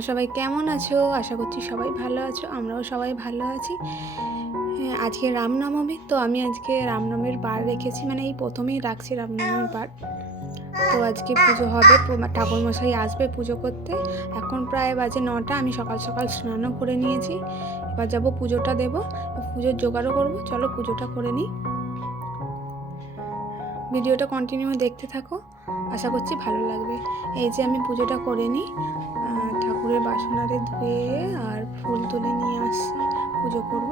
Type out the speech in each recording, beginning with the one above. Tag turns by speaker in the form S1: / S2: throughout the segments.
S1: তোমরা সবাই কেমন আছো? আশা করছি সবাই ভালো আছো আমরাও সবাই ভালো আছি। হ্যাঁ, আজকে রামনবমী তো আমি আজকে রামনবমীর বার রেখেছি মানে এই প্রথমেই রাখছি রামনবমীর বার। তো আজকে পুজো হবে ঠাকুরমশাই আসবে পুজো করতে। এখন প্রায় বাজে নটা আমি সকাল সকাল স্নানও করে নিয়েছি। এবার যাব পুজোটা দেব পুজোর জোগাড়ও করব চলো পুজোটা করে নিই। ভিডিওটা কন্টিনিউ দেখতে থাকো আশা করছি ভালো লাগবে। এই যে আমি পুজোটা করে নিই। ঠাকুরের বাসনারে ধুয়ে আর ফুল তুলে নিয়ে আসছি। পুজো করব।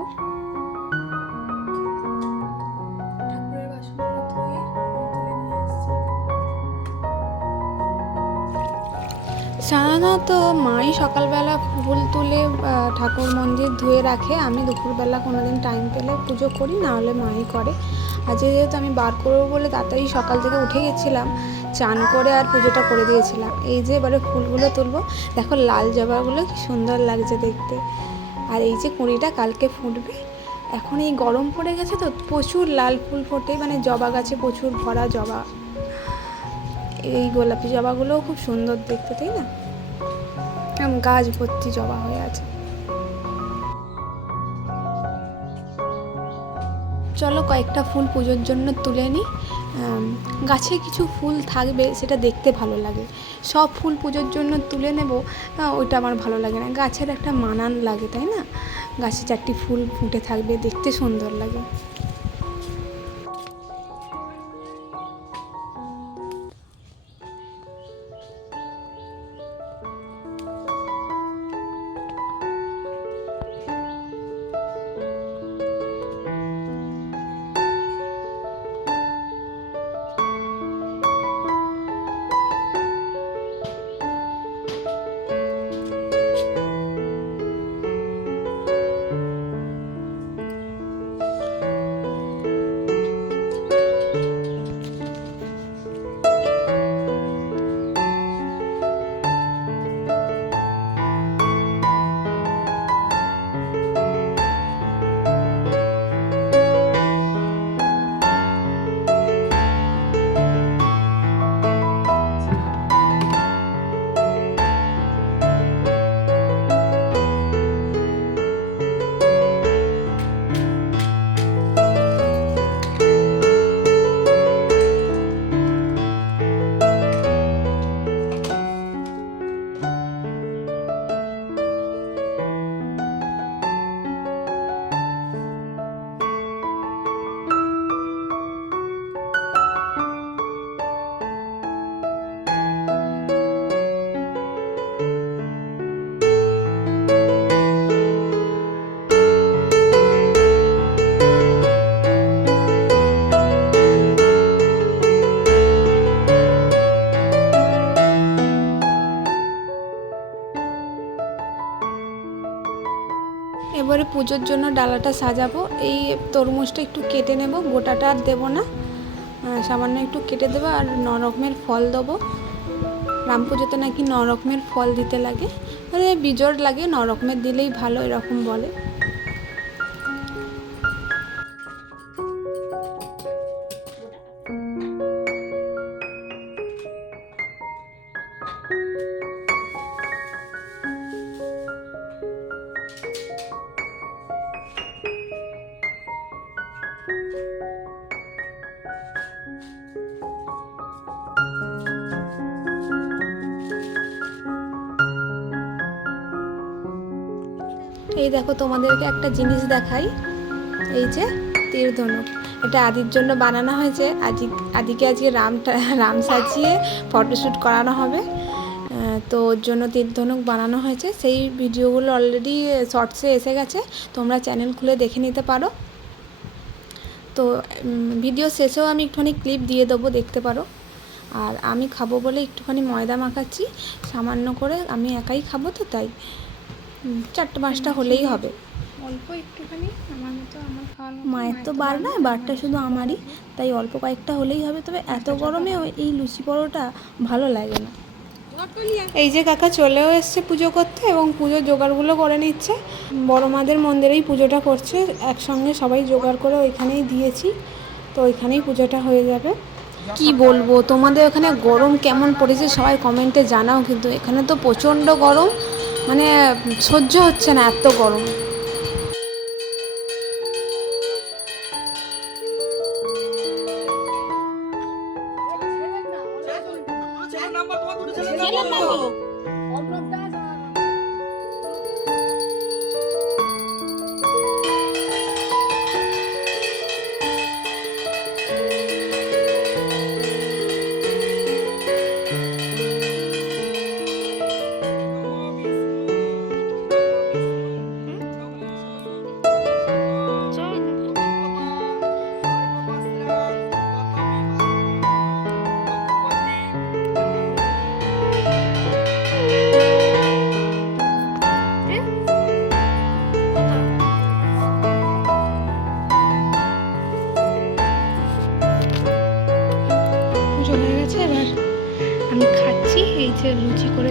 S1: সাধারণত মাই সকালবেলা ফুল তুলে ঠাকুর মন্দির ধুয়ে রাখে। আমি দুপুরবেলা কোনোদিন টাইম পেলে পুজো করি না হলে মাই করে। আজকে যেহেতু আমি বার করব বলে তাড়াতাড়ি সকাল থেকে উঠে গেছিলাম, চান করে আর পুজোটা করে দিয়েছিলাম। এই যে এবারে ফুলগুলো তুলবো, দেখো লাল জবাগুলো কি সুন্দর লাগছে দেখতে। আর এই যে কুঁড়িটা কালকে ফুটবে, এখন এই গরম পড়ে গেছে তো, প্রচুর লাল ফুল ফোটে মানে জবা গাছে প্রচুর ভরা জবা। এই গোলাপি জবাগুলোও খুব সুন্দর দেখতে, তাই না? গাছ ভর্তি জবা হয়ে আছে। চলো কয়েকটা ফুল পুজোর জন্য তুলে নিই। গাছে কিছু ফুল থাকবে, সেটা দেখতে ভালো লাগে। সব ফুল পুজোর জন্য তুলে নেব ওইটা আমার ভালো লাগে না। গাছের একটা মানান লাগে, তাই না? গাছে চারটি ফুল ফুটে থাকবে, দেখতে সুন্দর লাগে। পুজোর জন্য ডালাটা সাজাবো। এই তরমুজটা একটু কেটে নেব, গোটাটা আর দেবো না। সামান্য একটু কেটে দেবো আর ন রকমের ফল দেবো। রাম পুজোতে নাকি নরকমের রকমের ফল দিতে লাগে। মানে বিজোর লাগে, নরকমের রকমের দিলেই ভালো, এরকম বলে। এই দেখো তোমাদেরকে একটা জিনিস দেখাই। এই যে তীর ধনুক। এটা আদির জন্য বানানো হয়েছে। আদি, আদিকে আজকে রামটা রাম সাজিয়ে ফটোশ্যুট করানো হবে। তো ওর জন্য তীর ধনুক বানানো হয়েছে। সেই ভিডিওগুলো অলরেডি শর্টসে এসে গেছে। তোমরা চ্যানেল খুলে দেখে নিতে পারো। তো ভিডিও শেষেও আমি একটুখানি ক্লিপ দিয়ে দেবো, দেখতে পারো। আর আমি খাব বলে একটুখানি ময়দা মাখাচ্ছি। সামান্য করে আমি একাই খাব তো তাই। চারটে পাঁচটা হলেই হবে।
S2: অল্প একটুখানি আমার মতো আমার
S1: মায়ের তো বার নয় বারটা শুধু আমারই তাই অল্প কয়েকটা হলেই হবে তবে এত গরমে এই লুচি পরোটা ভালো লাগে না। এই যে কাকা চলেও এসছে পুজো করতে এবং পুজোর জোগাড়গুলো করে নিচ্ছে। বড় মাদের মন্দিরেই পুজোটা করছে একসঙ্গে সবাই জোগাড় করে ওইখানেই দিয়েছি তো ওইখানেই পুজোটা হয়ে যাবে। কি বলব তোমাদের ওখানে গরম কেমন পড়েছে সবাই কমেন্টে জানাও কিন্তু এখানে তো প্রচণ্ড গরম। মানে সহ্য হচ্ছে না এত গরম।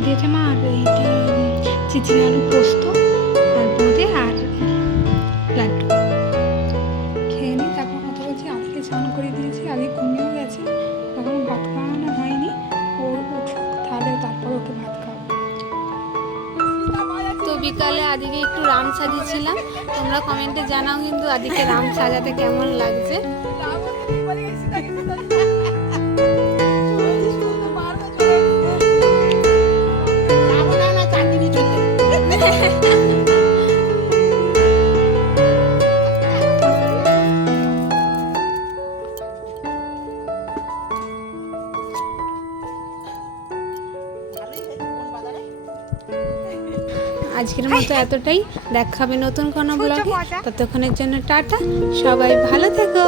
S2: দিয়েছে মা আর এই আলু পোস্ত আর বোঁদে আর লাড্ডু খেয়ে নিই তারপর কথা বলছি আজকে স্নান করে দিয়েছি আগে ঘুমিয়েও গেছে তখন ভাত খাওয়ানো হয়নি ও উঠুক তাহলে তারপর ওকে ভাত খাওয়াবো
S1: তো বিকালে আদিকে একটু রাম সাজিয়েছিলাম। তোমরা কমেন্টে জানাও কিন্তু আদিকে রাম সাজাতে কেমন লাগছে। আজকের মতো এতটাই। দেখাবে নতুন কোনো ব্লগে ততক্ষণের জন্য টাটা। সবাই ভালো থেকো।